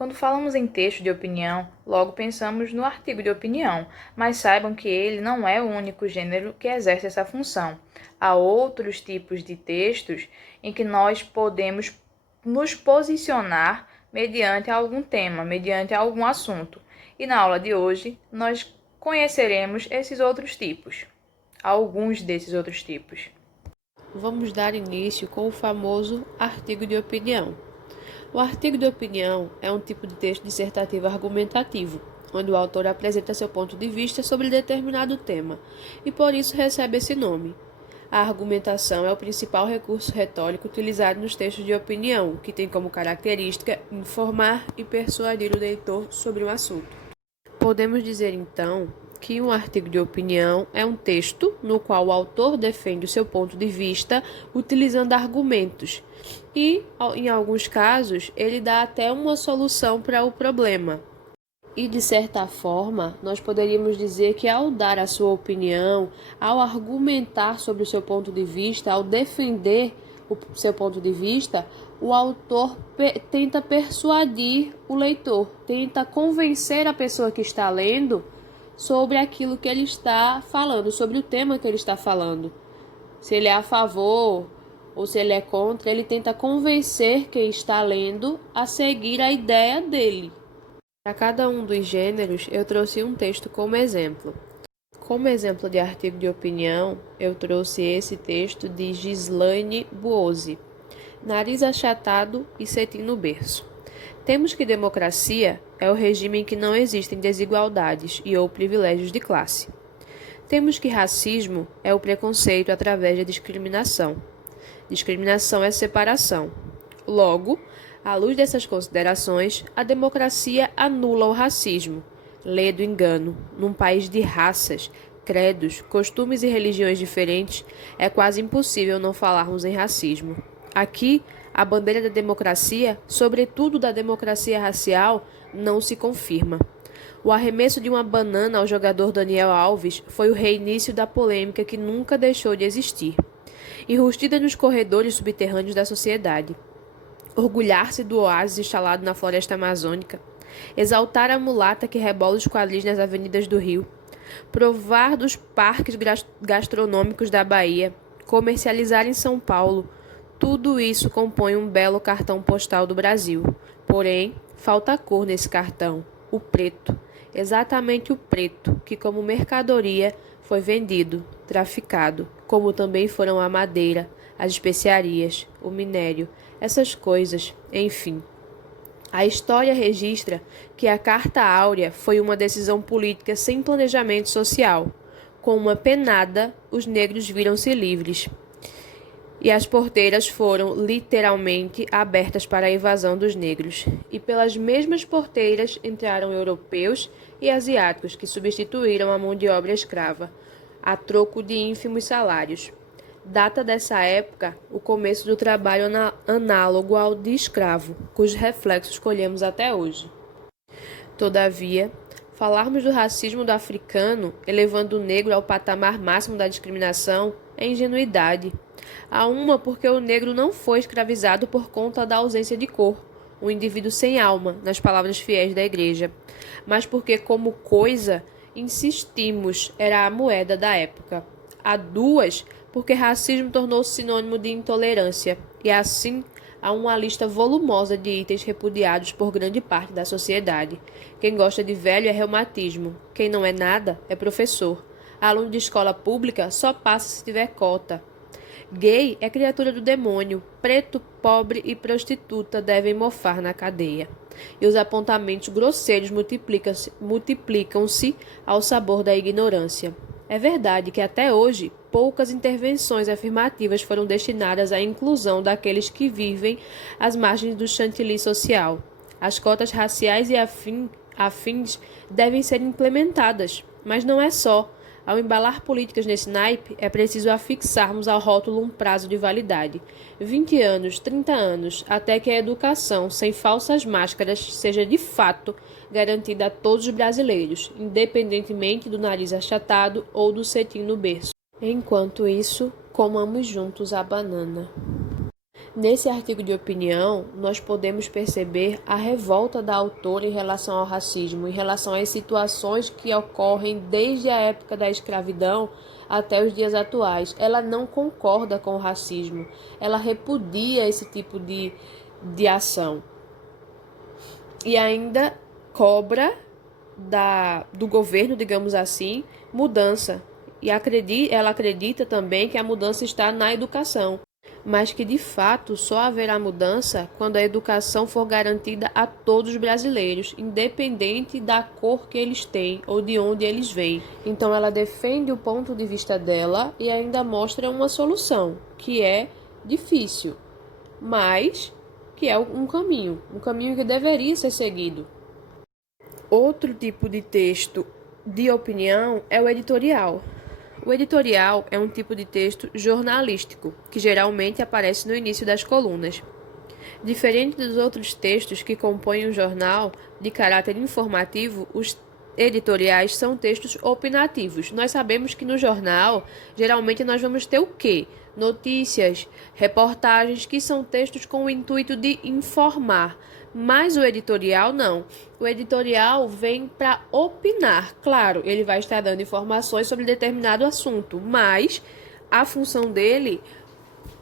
Quando falamos em texto de opinião, logo pensamos no artigo de opinião, mas saibam que ele não é o único gênero que exerce essa função. Há outros tipos de textos em que nós podemos nos posicionar mediante algum tema, mediante algum assunto. E na aula de hoje, nós conheceremos esses outros tipos, alguns desses outros tipos. Vamos dar início com o famoso artigo de opinião. O artigo de opinião é um tipo de texto dissertativo argumentativo, onde o autor apresenta seu ponto de vista sobre determinado tema, e por isso recebe esse nome. A argumentação é o principal recurso retórico utilizado nos textos de opinião, que tem como característica informar e persuadir o leitor sobre um assunto. Podemos dizer, então, que um artigo de opinião é um texto no qual o autor defende o seu ponto de vista utilizando argumentos e, em alguns casos, ele dá até uma solução para o problema. E, de certa forma, nós poderíamos dizer que ao dar a sua opinião, ao argumentar sobre o seu ponto de vista, ao defender o seu ponto de vista, o autor tenta persuadir o leitor, tenta convencer a pessoa que está lendo sobre aquilo que ele está falando, sobre o tema que ele está falando. Se ele é a favor ou se ele é contra, ele tenta convencer quem está lendo a seguir a ideia dele. Para cada um dos gêneros, eu trouxe um texto como exemplo. Como exemplo de artigo de opinião, eu trouxe esse texto de Gislaine Buozzi, Nariz achatado e cetim no berço. Temos que democracia é o regime em que não existem desigualdades e ou privilégios de classe. Temos que racismo é o preconceito através da discriminação. Discriminação é separação. Logo, à luz dessas considerações, a democracia anula o racismo. Lê do engano. Num país de raças, credos, costumes e religiões diferentes, é quase impossível não falarmos em racismo. Aqui, a bandeira da democracia, sobretudo da democracia racial, não se confirma. O arremesso de uma banana ao jogador Daniel Alves foi o reinício da polêmica que nunca deixou de existir. Enrustida nos corredores subterrâneos da sociedade. Orgulhar-se do oásis instalado na floresta amazônica, exaltar a mulata que rebola os quadris nas avenidas do Rio, provar dos parques gastronômicos da Bahia, comercializar em São Paulo, tudo isso compõe um belo cartão postal do Brasil. Porém, falta cor nesse cartão, o preto, exatamente o preto, que como mercadoria foi vendido, traficado, como também foram a madeira, as especiarias, o minério, essas coisas, enfim. A história registra que a Carta Áurea foi uma decisão política sem planejamento social. Com uma penada, os negros viram-se livres. E as porteiras foram, literalmente, abertas para a invasão dos negros. E pelas mesmas porteiras entraram europeus e asiáticos que substituíram a mão de obra escrava, a troco de ínfimos salários. Data dessa época o começo do trabalho análogo ao de escravo, cujos reflexos colhemos até hoje. Todavia, falarmos do racismo do africano, elevando o negro ao patamar máximo da discriminação, é ingenuidade. Há uma porque o negro não foi escravizado por conta da ausência de cor, um indivíduo sem alma, nas palavras fiéis da igreja, mas porque como coisa, insistimos, era a moeda da época. Há duas porque racismo tornou-se sinônimo de intolerância, e assim há uma lista volumosa de itens repudiados por grande parte da sociedade. Quem gosta de velho é reumatismo, quem não é nada é professor. Aluno de escola pública só passa se tiver cota. Gay é criatura do demônio, preto, pobre e prostituta devem mofar na cadeia. E os apontamentos grosseiros multiplicam-se ao sabor da ignorância. É verdade que até hoje poucas intervenções afirmativas foram destinadas à inclusão daqueles que vivem às margens do chantilly social. As cotas raciais e afins devem ser implementadas, mas não é só. Ao embalar políticas nesse naipe, é preciso afixarmos ao rótulo um prazo de validade. 20 anos, 30 anos, até que a educação, sem falsas máscaras, seja de fato garantida a todos os brasileiros, independentemente do nariz achatado ou do cetim no berço. Enquanto isso, comamos juntos a banana. Nesse artigo de opinião, nós podemos perceber a revolta da autora em relação ao racismo, em relação às situações que ocorrem desde a época da escravidão até os dias atuais. Ela não concorda com o racismo, ela repudia esse tipo de ação. E ainda cobra do governo, digamos assim, mudança. E ela acredita também que a mudança está na educação, mas que de fato só haverá mudança quando a educação for garantida a todos os brasileiros, independente da cor que eles têm ou de onde eles vêm. Então ela defende o ponto de vista dela e ainda mostra uma solução, que é difícil, mas que é um caminho que deveria ser seguido. Outro tipo de texto de opinião é o editorial. O editorial é um tipo de texto jornalístico, que geralmente aparece no início das colunas. Diferente dos outros textos que compõem um jornal de caráter informativo, os editoriais são textos opinativos. Nós sabemos que no jornal, geralmente nós vamos ter o quê? Notícias, reportagens, que são textos com o intuito de informar. Mas o editorial não. O editorial vem para opinar. Claro, ele vai estar dando informações sobre determinado assunto, mas a função dele,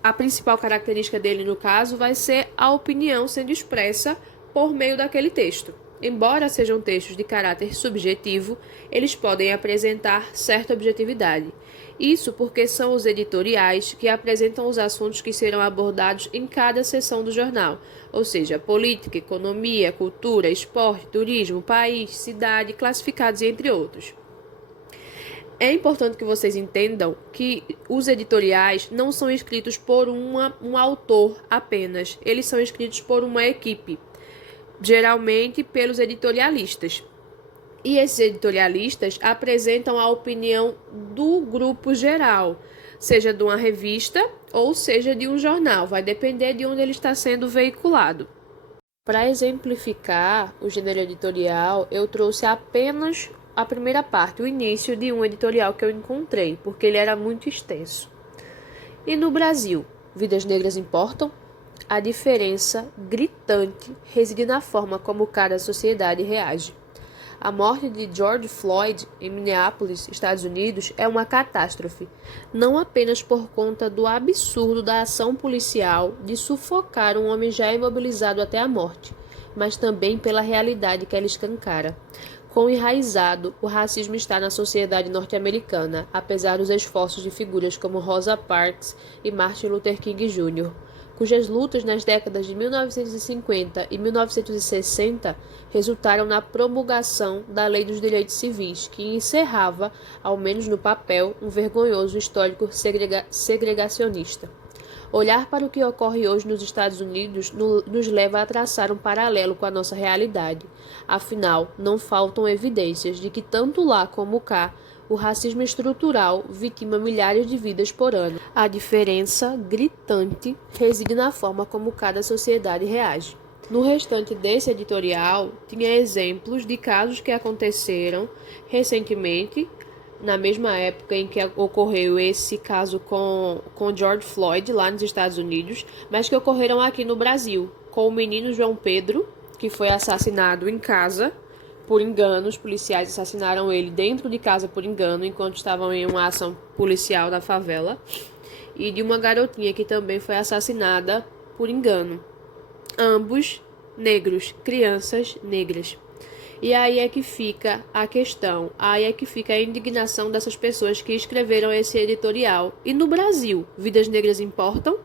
a principal característica dele no caso, vai ser a opinião sendo expressa por meio daquele texto. Embora sejam textos de caráter subjetivo, eles podem apresentar certa objetividade. Isso porque são os editoriais que apresentam os assuntos que serão abordados em cada seção do jornal, ou seja, política, economia, cultura, esporte, turismo, país, cidade, classificados entre outros. É importante que vocês entendam que os editoriais não são escritos por um autor apenas, eles são escritos por uma equipe, geralmente pelos editorialistas. E esses editorialistas apresentam a opinião do grupo geral, seja de uma revista ou seja de um jornal, vai depender de onde ele está sendo veiculado. Para exemplificar o gênero editorial, eu trouxe apenas a primeira parte, o início de um editorial que eu encontrei, porque ele era muito extenso. E no Brasil, vidas negras importam? A diferença gritante reside na forma como cada sociedade reage. A morte de George Floyd em Minneapolis, Estados Unidos, é uma catástrofe, não apenas por conta do absurdo da ação policial de sufocar um homem já imobilizado até a morte, mas também pela realidade que ela escancara. Quão enraizado o racismo está na sociedade norte-americana, apesar dos esforços de figuras como Rosa Parks e Martin Luther King Jr., cujas lutas nas décadas de 1950 e 1960 resultaram na promulgação da Lei dos Direitos Civis, que encerrava, ao menos no papel, um vergonhoso histórico segregacionista. Olhar para o que ocorre hoje nos Estados Unidos nos leva a traçar um paralelo com a nossa realidade. Afinal, não faltam evidências de que tanto lá como cá, o racismo estrutural vitima milhares de vidas por ano. A diferença gritante reside na forma como cada sociedade reage. No restante desse editorial, tinha exemplos de casos que aconteceram recentemente, na mesma época em que ocorreu esse caso com George Floyd, lá nos Estados Unidos, mas que ocorreram aqui no Brasil, com o menino João Pedro, que foi assassinado em casa por engano. Os policiais assassinaram ele dentro de casa por engano, enquanto estavam em uma ação policial da favela, e de uma garotinha que também foi assassinada por engano. Ambos negros, crianças negras. E aí é que fica a questão, aí é que fica a indignação dessas pessoas que escreveram esse editorial. E no Brasil, vidas negras importam?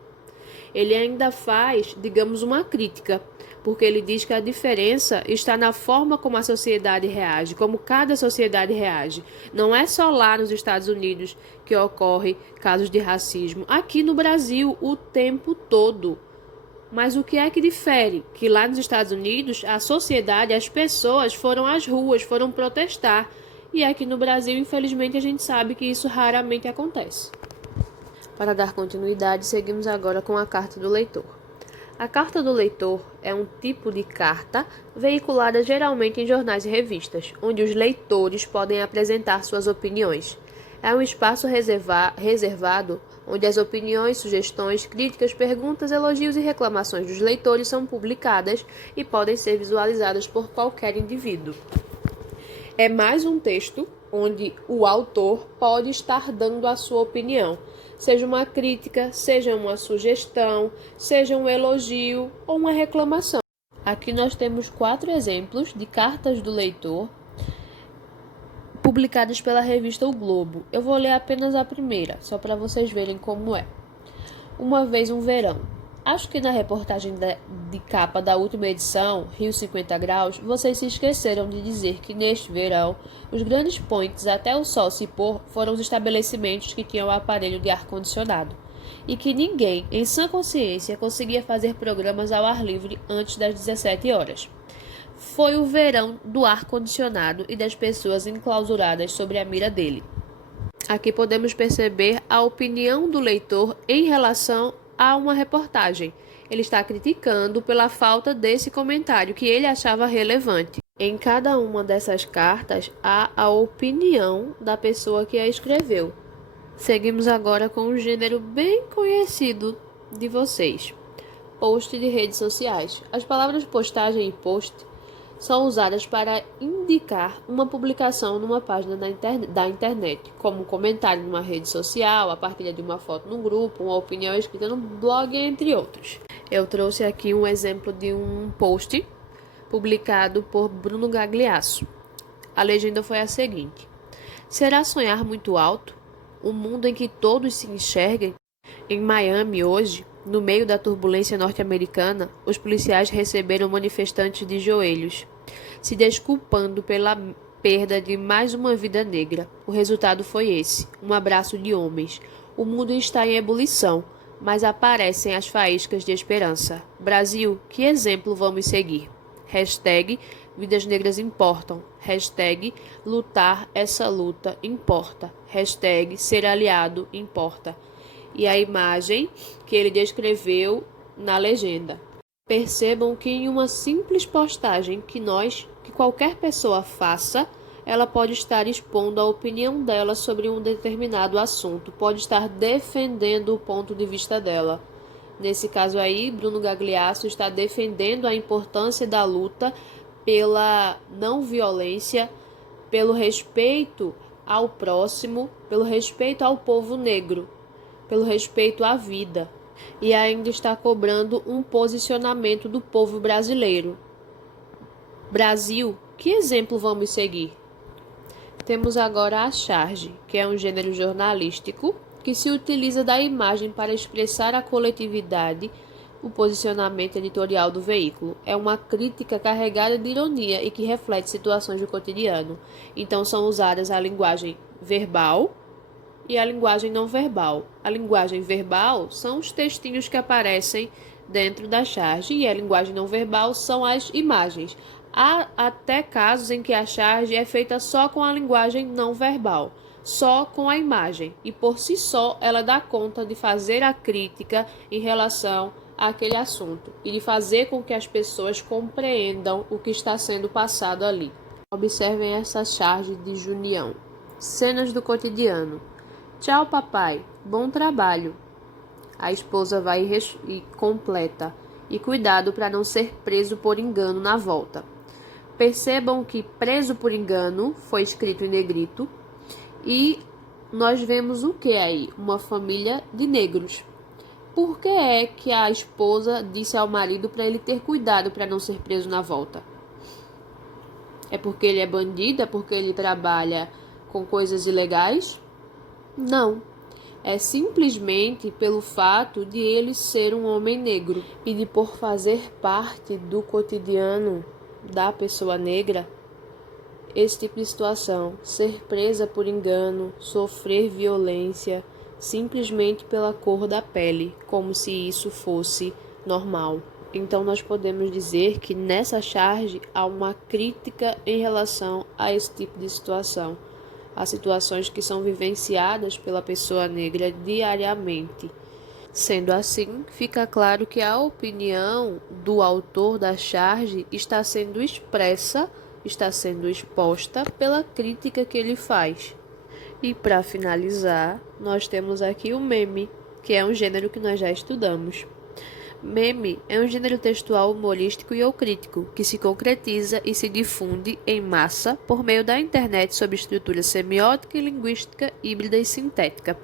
Ele ainda faz, digamos, uma crítica, porque ele diz que a diferença está na forma como a sociedade reage, como cada sociedade reage. Não é só lá nos Estados Unidos que ocorre casos de racismo. Aqui no Brasil, o tempo todo. Mas o que é que difere? Que lá nos Estados Unidos, a sociedade, as pessoas foram às ruas, foram protestar. E aqui no Brasil, infelizmente, a gente sabe que isso raramente acontece. Para dar continuidade, seguimos agora com a carta do leitor. A carta do leitor é um tipo de carta veiculada geralmente em jornais e revistas, onde os leitores podem apresentar suas opiniões. É um espaço reservado onde as opiniões, sugestões, críticas, perguntas, elogios e reclamações dos leitores são publicadas e podem ser visualizadas por qualquer indivíduo. É mais um texto onde o autor pode estar dando a sua opinião, seja uma crítica, seja uma sugestão, seja um elogio ou uma reclamação. Aqui nós temos 4 exemplos de cartas do leitor publicadas pela revista O Globo. Eu vou ler apenas a primeira, só para vocês verem como é. Uma vez um verão. Acho que na reportagem de capa da última edição, Rio 50 Graus, vocês se esqueceram de dizer que neste verão, os grandes pontos até o sol se pôr foram os estabelecimentos que tinham aparelho de ar-condicionado. E que ninguém, em sã consciência, conseguia fazer programas ao ar livre antes das 17 horas. Foi o verão do ar-condicionado e das pessoas enclausuradas sobre a mira dele. Aqui podemos perceber a opinião do leitor em relação a uma reportagem. Ele está criticando pela falta desse comentário que ele achava relevante. Em cada uma dessas cartas há a opinião da pessoa que a escreveu. Seguimos agora com um gênero bem conhecido de vocês: post de redes sociais. As palavras postagem e post são usadas para indicar uma publicação numa página da internet, como um comentário numa rede social, a partilha de uma foto num grupo, uma opinião escrita num blog, entre outros. Eu trouxe aqui um exemplo de um post publicado por Bruno Gagliasso. A legenda foi a seguinte: será sonhar muito alto? Um mundo em que todos se enxerguem? Em Miami, hoje, no meio da turbulência norte-americana, os policiais receberam manifestantes de joelhos, se desculpando pela perda de mais uma vida negra. O resultado foi esse: um abraço de homens. O mundo está em ebulição, mas aparecem as faíscas de esperança. Brasil, que exemplo vamos seguir? Hashtag Vidas Negras Importam. Hashtag Lutar essa luta importa. Hashtag Ser aliado importa. E a imagem que ele descreveu na legenda. Percebam que em uma simples postagem que qualquer pessoa faça, ela pode estar expondo a opinião dela sobre um determinado assunto, pode estar defendendo o ponto de vista dela. Nesse caso aí, Bruno Gagliasso está defendendo a importância da luta pela não violência, pelo respeito ao próximo, pelo respeito ao povo negro, pelo respeito à vida. E ainda está cobrando um posicionamento do povo brasileiro. Brasil, que exemplo vamos seguir? Temos agora a charge, que é um gênero jornalístico que se utiliza da imagem para expressar à coletividade o posicionamento editorial do veículo. É uma crítica carregada de ironia e que reflete situações do cotidiano. Então são usadas a linguagem verbal e a linguagem não verbal. A linguagem verbal são os textinhos que aparecem dentro da charge e a linguagem não verbal são as imagens. Há até casos em que a charge é feita só com a linguagem não verbal, só com a imagem, e por si só ela dá conta de fazer a crítica em relação àquele assunto e de fazer com que as pessoas compreendam o que está sendo passado ali. Observem essa charge de Junião. Cenas do cotidiano. Tchau, papai. Bom trabalho. A esposa vai e completa. E cuidado para não ser preso por engano na volta. Percebam que preso por engano foi escrito em negrito. E nós vemos o que aí? Uma família de negros. Por que é que a esposa disse ao marido para ele ter cuidado para não ser preso na volta? É porque ele é bandido? É porque ele trabalha com coisas ilegais? Não. É simplesmente pelo fato de ele ser um homem negro e de por fazer parte do cotidiano da pessoa negra, esse tipo de situação, ser presa por engano, sofrer violência, simplesmente pela cor da pele, como se isso fosse normal. Então nós podemos dizer que nessa charge há uma crítica em relação a esse tipo de situação, a situações que são vivenciadas pela pessoa negra diariamente. Sendo assim, fica claro que a opinião do autor da charge está sendo expressa, está sendo exposta pela crítica que ele faz. E para finalizar, nós temos aqui o meme, que é um gênero que nós já estudamos. Meme é um gênero textual humorístico e ou crítico, que se concretiza e se difunde em massa por meio da internet sob estrutura semiótica e linguística híbrida e sintética.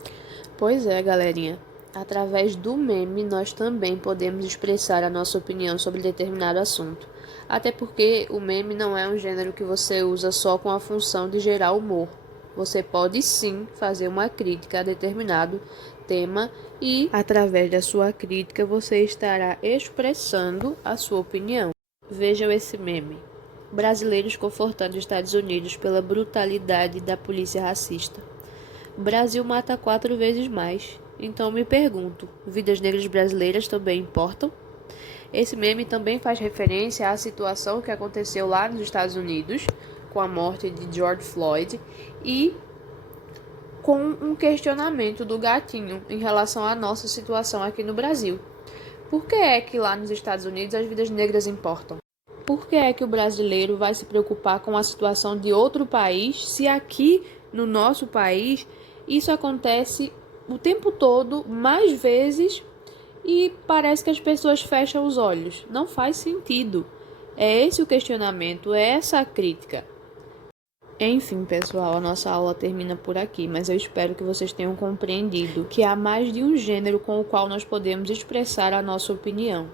Pois é, galerinha. Através do meme, nós também podemos expressar a nossa opinião sobre determinado assunto. Até porque o meme não é um gênero que você usa só com a função de gerar humor. Você pode sim fazer uma crítica a determinado tema e, através da sua crítica, você estará expressando a sua opinião. Vejam esse meme. Brasileiros confortando Estados Unidos pela brutalidade da polícia racista. Brasil mata 4 vezes mais. Então me pergunto, vidas negras brasileiras também importam? Esse meme também faz referência à situação que aconteceu lá nos Estados Unidos, com a morte de George Floyd, e com um questionamento do gatinho em relação à nossa situação aqui no Brasil. Por que é que lá nos Estados Unidos as vidas negras importam? Por que é que o brasileiro vai se preocupar com a situação de outro país, se aqui no nosso país isso acontece o tempo todo, mais vezes, e parece que as pessoas fecham os olhos? Não faz sentido. É esse o questionamento, é essa a crítica. Enfim, pessoal, a nossa aula termina por aqui, mas eu espero que vocês tenham compreendido que há mais de um gênero com o qual nós podemos expressar a nossa opinião.